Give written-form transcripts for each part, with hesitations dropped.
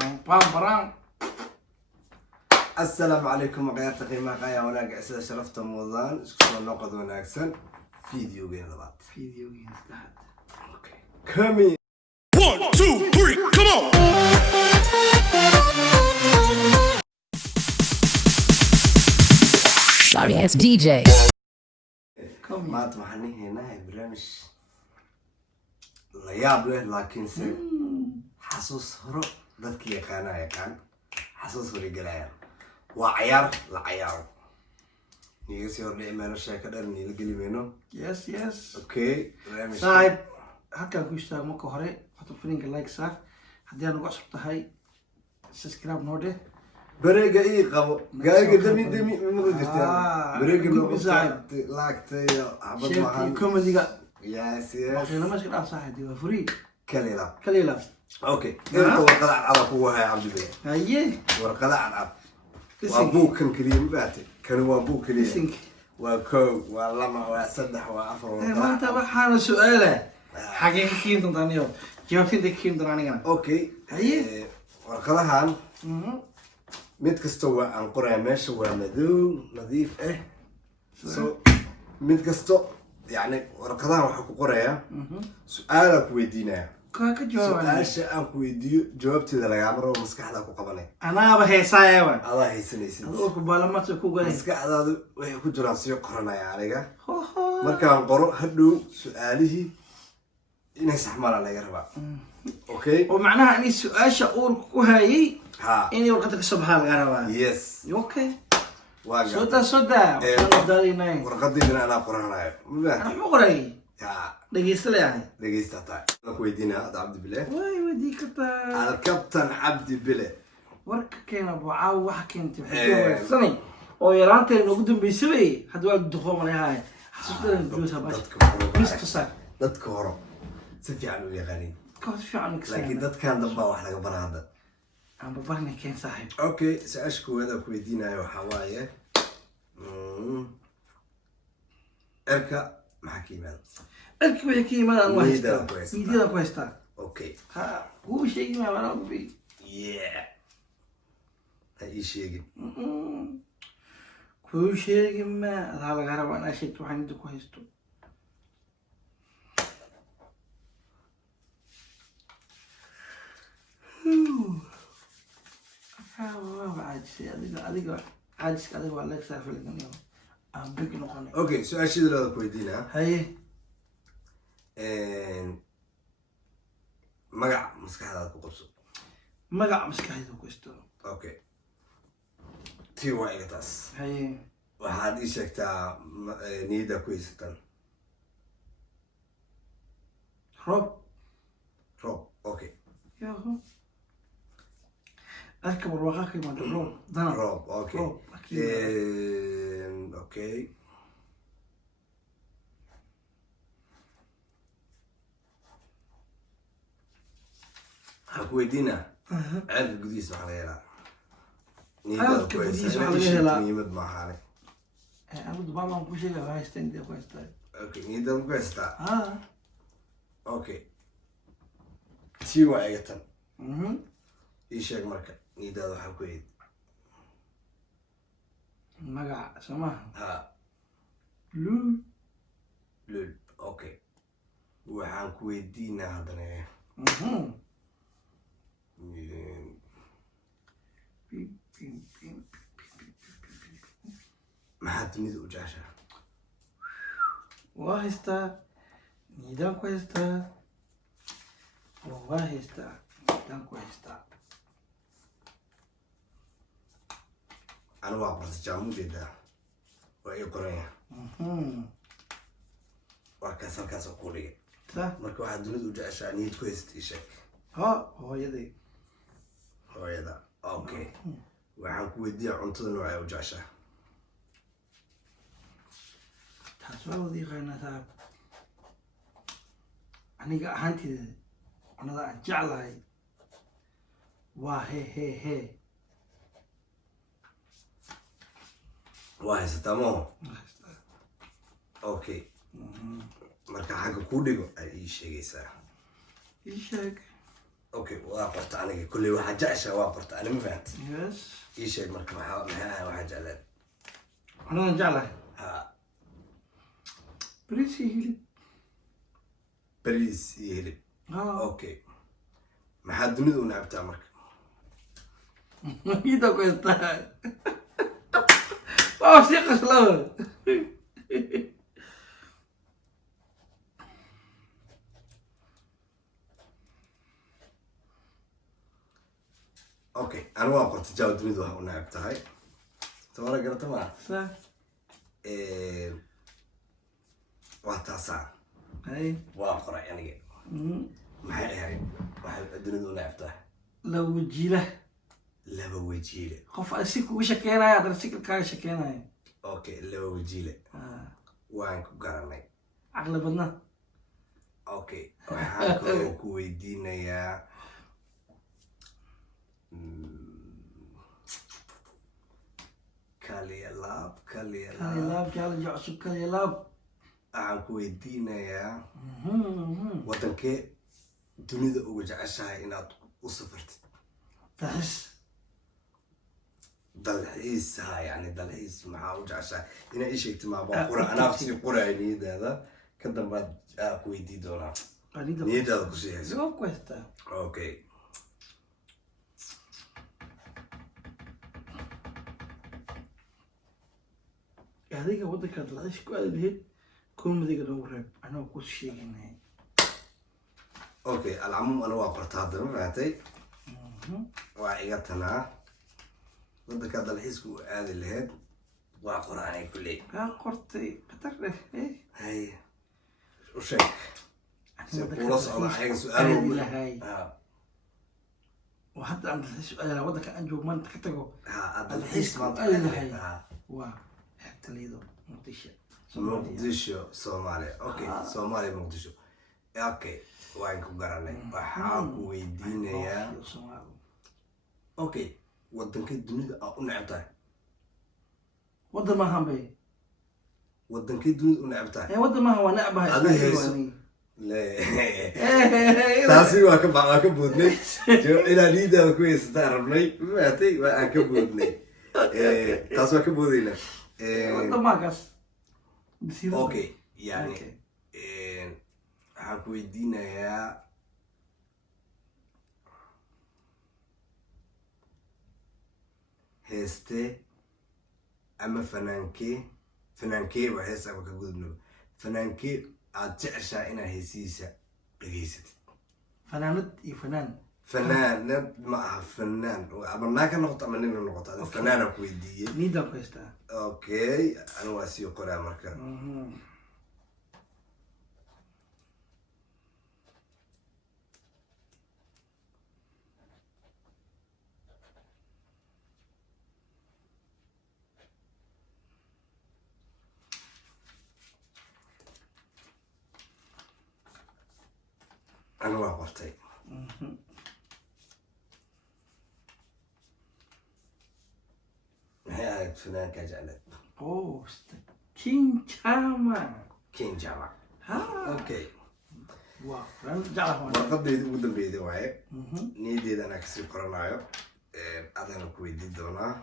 bam barang. السلام عليكم وقيادة قيمة قايا وناق عسى شرفت موضان اسكسوا نقض وناقسن فيديو جين ضبط Video games that. اوكي كمي 1 2 3 come on Sorry, it's DJ. Come ما تمحني هنا هاي برامج لا يابله لكن سي حسوس هرو ذاتك يقان حسوس ولي قلايا وعيار لا عيار نيجي يورد إيمانو الشاكر نيجي لقلي منه Yes, yes. اوكي برامج صاحب halkaa ku istaago marka hore waxaad filinka like saar haddii aad ugu cusub tahay subscribe noo dheh بريقة إيه قبو قاعد دمي ما قدرت بريقة good لو design. لاكتي عبد sheerkii الله comedy-ga ياس waqiina meesha dhaaf saaxiibtii waa free كليلا kaliya اوكي انت ورقة على قوة هاي عبد الله haye ورقة على Listen. وابوك كان كريم باتي كان وابوك كريم Listen. وكو ولما وسدح وعفر maanta waxaana su-aala xagee ka keeni doontaa niyo jawaabtinta ka keeni doonaa anigana اوكي haye ورقة mid kasta waa aan qoraa meesha waa madow nadiif ah so mid kasta yani warqadahan waxaa ku qorayaa su-aala ku weydiinaya kaa ka jawaabana su-aasha aan ku weydiiyo jawaabteeda lagaama rabo maskaxdaa ku qabanay anaaba heesaayaaba adaa haysanaysid adoo ku baalamadka ku galay maskaxdaadu waxay ku jiraan sii qoranaya aniga hoho markaan qoro hadhow su-aalihii inay saxmaala laga rabaa okay oo macnaha inay su-aasha uurka ku hayay ha inay warqada kasoo baxaa laga rabaa yes okay waa soda waxaan daadinay warqadeydana anaa qoranayo ana mabaati ma qoray ya dhageysta leeyahay dhegeysta tahay aan ku weydiinaa ada cabdi bile way wadii kartaa alkabtan cabdi bile warka keena bocaaw waxa keentay xujoosanay oo yaraanteena ugu dambeysay hadda waa duqooma leeyahay xasuustadan joosa baash miska saar dadka hore si fiican u yaqaaniin kood fiican ka laakiin saar dadkan dambe wax laga baraa hadda aan babarnay keen saaxiib okay su-aasha koowaad aan ku weydiinayo waxaa waaye erka maxaa ka yimaada erki wixii ka yimaadaan waa Miidiyadan haystaa ku haystaa. miidiyadan ku haystaa okay ha wuu sheegi maa wanaa ubi yeah ha ii sheegin kuu sheegi maa adaa laga rabaa inaa sheegto waxaan inta ku haysto caajisay adiga caajiska adiga waa leegsaa filganiyo aan big noqonay okay su-aashada labaad ku weydiinaa haye magac maskaxdaada ku qabso magaca maskaxdayda ku haysto okay tii waa iga taas haye waxaad ii sheegtaa niyadda ku haysatan roob roob okay yaho arka barwaaqaa ka yimaado roob dana roob okay Roob, okay waxaan ku weydiinaa ceelka gudihiisa waxaa laga helaa niyaddaada ku Ceelka gudihiisa haysa waxaa laga helaa. muhiimad maahaane anigu dubaabaan ku sheegay waa haystaa intee ku haystaa okay niyaddaada ku haysataa ah okay tii waa iga tan mhm ii sheeg marka niyaddaada waxaa ku eed magaca samaha ha lul lul okay waxaan ku weydiinaa haddana mhm maxaad dunida u jeceshaa waa haystaa niidaan ku haystaa waa haystaa niidaan ku haystaa anigu waa barta jaamujeedaa waa ii qoranya waa kaas halkaas oo ku dhigay ta marka waxaad dunida u jeceshaa niyad ku haysata ii sheeg ha hooyaday hooyada okay waxaan ku weydiiyaa cuntada noocay u jeceshaa taas waa wada yaqaanaa saab aniga ahaanteyda cunada aan jeclahay waa he waa haysataa maho waa haystaa okay marka xagga kuu dhigo ay ii sheegaysaa ii sheeg okay waa qorta aniga kulli waxa jecesha waa qorta ani ma fahanti yes ii sheeg marka waxa jeclaad أنا جعله ha بريسي هيلي bariis iyo hilib okay maxaa dunida u nacabtaa marka إيدا كويستا واو شيخ شلون okay ana waa qorta jawaab dunida waxa u nacabtahay tawara garata ma صح waa taasaa هاي waa qoray aniga maxay ahayd waxay dunida u nacabtahay لو جيله laba wajiile قف أسيك وش كينا يا درسيك الكاي شكينا okay laba wajiile waan ku garanay عقل بدنا okay waxaan kaloo ku weydiinayaa kaliyalaab كليلاب جال جعسو كليلاب waxaan ku weydiinayaa wadankee dunida ugu jeceshahay inaad u safartid تحس dalxiis ha yani dalxiis maxaa u jeceshahay inaa ii sheegtid maabaa qura anaa kusii qoraya niyadaada ka dambaad ku weydii doonaa niyadaada kusii hayso جواب كويستا okay هذيك ودك العيش كويس ليه كل ما ذيك دورب أنا كل شيء هنا okay alcamum ana waa qorta haddana mafahatay waa iga tanaa wadanka dalxiiska u aadi lahayd waa qoraanay kulley قرتي قدر إيه hay u sheeg si ula socda ayaga su-aal هاي وحتى عند السؤال ودك أنجو ما أنت كتجو dalxiis وا حتى ليدو مقدشة muqdisho soomaaliya okay soomaaliya muqdisho okay waan ku garanay waxaan ku weydiinayaa okay wadankee dunida aa u necab tahay وده ما هم بي wadankee dunida u necab tahay وده ما هو نعبها taasi waa ka boodnay inaa niidaada ku haysataan rabnay maatay waa aan ka boodnay taas waa ka boodayna وده ما قص okay yani waxaan ku weydiinayaa heeste ama fanaankee waa hees ama ka gudubnaba fanaankee aad jeceshaa inaad heesihiisa dhegaysatid فنانت فنان fanaanad ma aha fanaan ama naa ka noqoto ama nina noqoto ada fanaana ku weydiiyey نيدا كويستا okay ana waa sii qoraa marka ana waa qortay maxay ahayd fanaankaa jecleed اوه كين شاما king jama ها okay واو رجع له warqadayda ugu dambeyda waaye niyadeeda anaa kasii qoranayo adana ku weydiin doonaa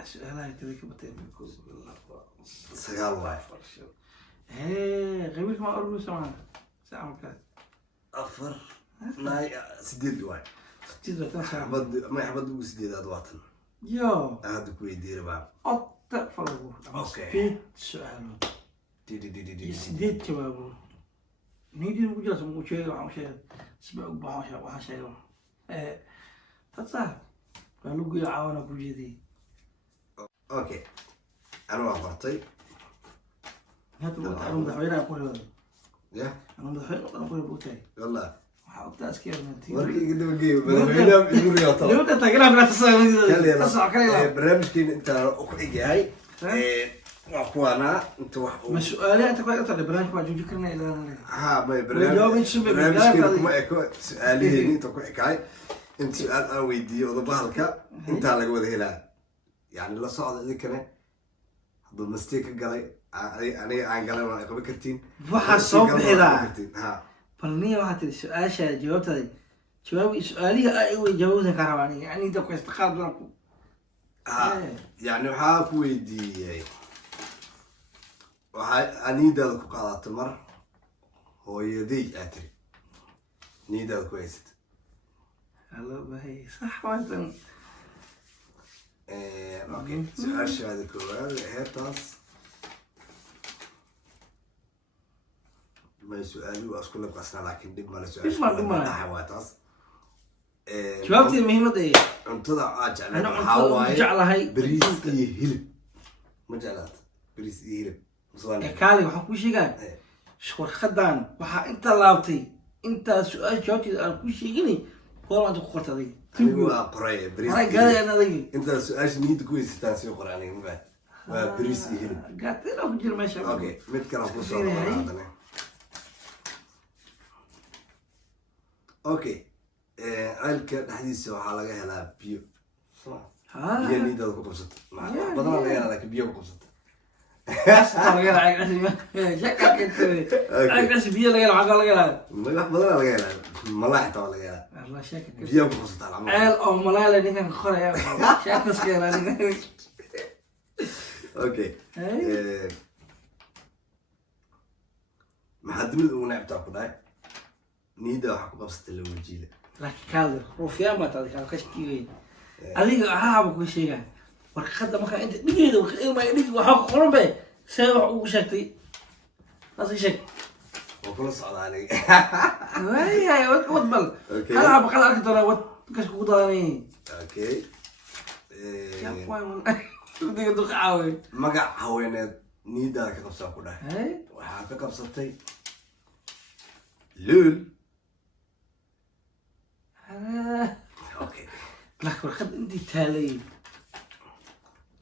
السؤال هاي تريك بتعمل كل 9 waaye ايه غير ما اقول سمعنا ساعه كذا 4 8 waaye تيجي تنسى xabad ugu 8 waatan يو aada ku weydiin rabaa أطلع فرقه أوكي. سبيد سؤاله يسديد جوابه نيجي نقول جالس مو شيء أو شيء سبع وبعشرة وعشرة تتصل قالوا قول عاونا بوجدي okay ana waa qortay هذا هو أنا مدحوينا أقول هذا ya أنا مدحوينا أقول بوتاي wallah وحاولت أسكير من تي warkii iga daba geeyo madaxweynaha igu riyooto لو أنت تقرأ من تصع كلام barnaamijkeena intaa ku eg yahay waa kuwaana inta wax مسؤولية أنت قاعد تطلع برانك ما جوجي كرنا إلى ها ما والجواب يشبه barnaamijkeena بالله. kuma eko su-aalaheeni inta ku ekaay inta su-aal aan weydiiyo odabahalka intaa laga wada helaa yani la socda idinkane hadduu mistake ka galay aniga aan galan waa qaban kartiin waxaa soo bixida ha فالنية واحد السؤال شاي جاوبت هذه جواب سؤالي أيوة جاوبتها كهرباني يعني أنت كويس تقابل لكم يعني waxaa ku weydiiyey waxaa aniidaada ku qaadato mar hooyaday aad tiri niidaada ku haysata الله باهي صح وانت اوكي su-aashaada koowaad heertaas ma su-aali waa isku labqasnaa laakiin dhib male su-aasha waa taas جوابتي المهمة ايه؟ cuntada aad jeclahay أنا waxaa waaye جعلها bariis iyo hilib ma jeclaad bariis iyo hilib كالي وحا كل شيء قال شو خدان وحا انت لابتي انت سؤال جوابتي على كل شيء قلي والله انت قرت هذي anigu waa qoray bariis انا قال انا ذي inta su-aasha niida ku haysataan sii qoray aniga ma waa bariis iyo hilib قالت له كجير ما شاء okay mid kale ku soo qaadana okay alka dhaxdiisa waxaa laga helaa biyo biyo niidada ku qabsato badanaa laga helaa laakiin biyo ku qabsato ترى قال عقل شكلك انت عقل بيا لا قال عقل قال wax badanaa laga helaa malaay xitaa laga helaa والله شكلك biyo ku qabsataa lama عيل او ملاله دي كان خرا يا شكلك صغير انا okay maxaa dimid ugu necbtaa ku dhahay niida waxa ku qabsatay laba wajiile لكن كالو روفيا ما تدري كان كشكي adiga waxaaba ku sheegaa warqadda marka inta dhigeeda ma dhig waxa ku qoran bay say wax ugu sheegtay nasi sheeg oo kula socda aniga way wad bal ana baqal arki doona wad kash ku daanay okay ya way man diga duq caawi magac haweeneed niida ka qabsan ku dhahay hay waxaa ka qabsatay lul okay laakiin warqadda intii taalay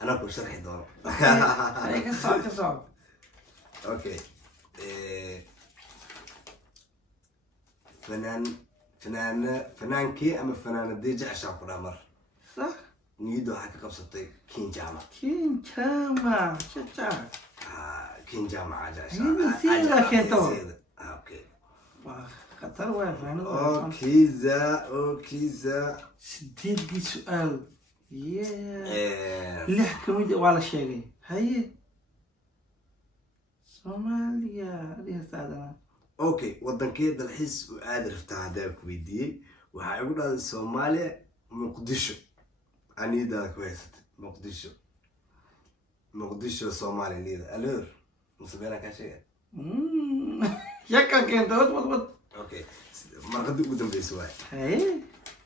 أنا أقول شرحي دور. هاي كصعب. أوكي. فنان كي أما فنان دي جع شاف الأمر. صح. نيدو حكي قبصتي كين جامع. كين جامع شجع. كين جامع جع شاف. سيدا كنتو. أوكي. خطر وين فاهم. أوكي ذا. سديد دي سؤال. اللي حكمي ولا شيء هي صوماليا هذه استاذنا اوكي ودنكيد الحس وقادر فتح هذاك ويدي وحيقول هذا صوماليا مقدشو اني دا كويست مقدشو صوماليا نيدا الور مصبينا كاشي شكا كنت وات اوكي مرقد قدام بيسواي هي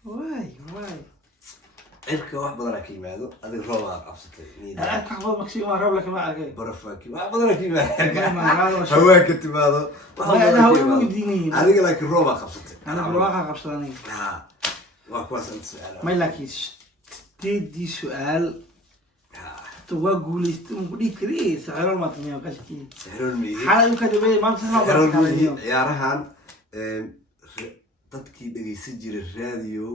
واي عركة واحد بدنا كيمادو هذا الروضة قبصتي نيدا أنا كحفظ مكسيم أهرب لك ما أعرف برفاكي واحد بدنا كيمادو هواك هواك كتمادو أنا هو ديني هذيك لك الروضة قبصتي أنا بالواقع قبصتني وكواس أنت سؤال ما لكيش تدي سؤال تقولي تقولي كريه سعر المطمئن وكشكي سحر المية حالا يمكن تبين ما بتسمع سحر المية يا رهان dadkii dhageysan jiray radio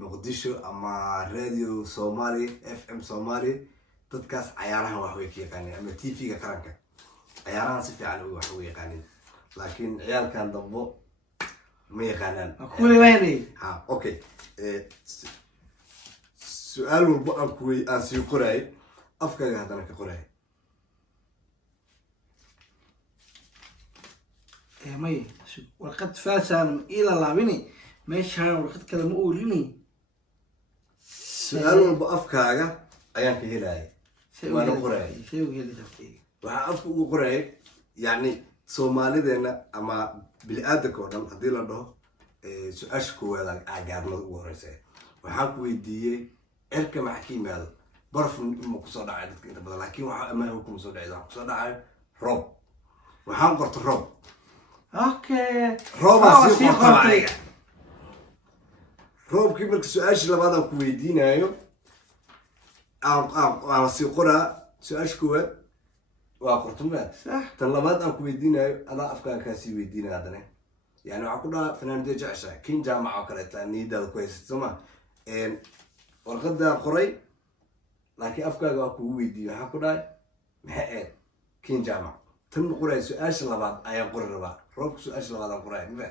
muqdisho ama radio Somali FM Somali dadkaas ciyaarahan wax way ka yaqaaneen ama TV-ga qaranka ciyaarahan si fiican wax way yaqaaneen laakiin ciyaalkan dambo ma yaqaanaan kulli wayni ha okay su'aal walba aan sii qoray afkaaga hadana ka qoray ماي ورقد فاسان إلى لابني ماشي هاي ورقد كلام أوليني سؤال والبأفكار أيام كهلاي وأنا قرأي سوي هذي تفكير وأفكار قرأي يعني سومالي دينا أما بالآدك ودم هدي لده سؤال شكوى هذا عجارنا ورسه وحكوا يديه إركب حكيم هذا برف مقصود عادة كده بدل لكن ما هو مقصود عادة مقصود عادة روب وحنقرت الروب اوكي روبا سي قرطبا روب كي مرك سؤال لبعض ku weydiinayo aan si qora su'aashkuwa waa qurtumaad صح tan labaad aan ku weydiinayo ana afkaaga ka sii weydiinaa hadana yani waxa ku dhaa fanaanada jecesha kin jaamaca kale taan niidada ku haysatoma warqada qoray laakiin afkaaga waa ku weydiiyo waxa ku dhaa maxay kin jaamac tan qoray su'aasha labaad ayaa qori rabaa روب سؤال شو هذا قراي ما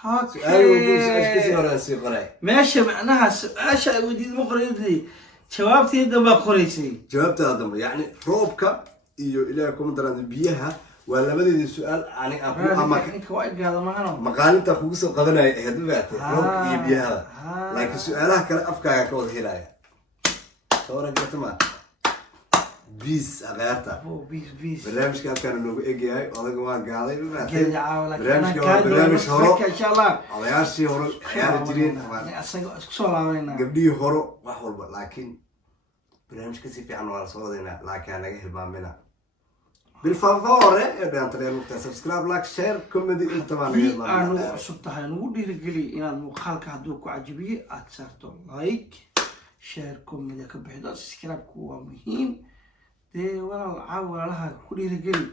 هاكي سؤال كسي ولا سي قراي ماشي معناها سؤال ودي مقريدي جوابتي دابا قريسي جوابت هذا يعني روبك iyo ilaahay kuma daran biyaha waa labadeedii su'aal ani aan ku ama ninka waa igaada maano maqaalinta kugu soo qadanay ahayd baatay roobka iyo biyaha laakiin su'aalaha kale afkaaga ka wada helaya sawra gatama bis aqaarta bis barnaamijka afkaan loogu eegayay odaga waa gaaday baatay barnaamij horo insha Allah odayaashii horo ciyaar jireen asaga isku soo laabanayna gabdhii horo wax walba laakiin barnaamijka si fiican waa soo wadayna laakiin naga hilmaamina بالفافور يا انت لو سبسكرايب لايك شير كوميدي انت ما انا صبتها نو ديرغلي ان المقالك هدو ku cajibiye aad saarto like share كوميدي ka bixido subscribe ku waa muhiim de walaal caawalaha ku dhiirigeli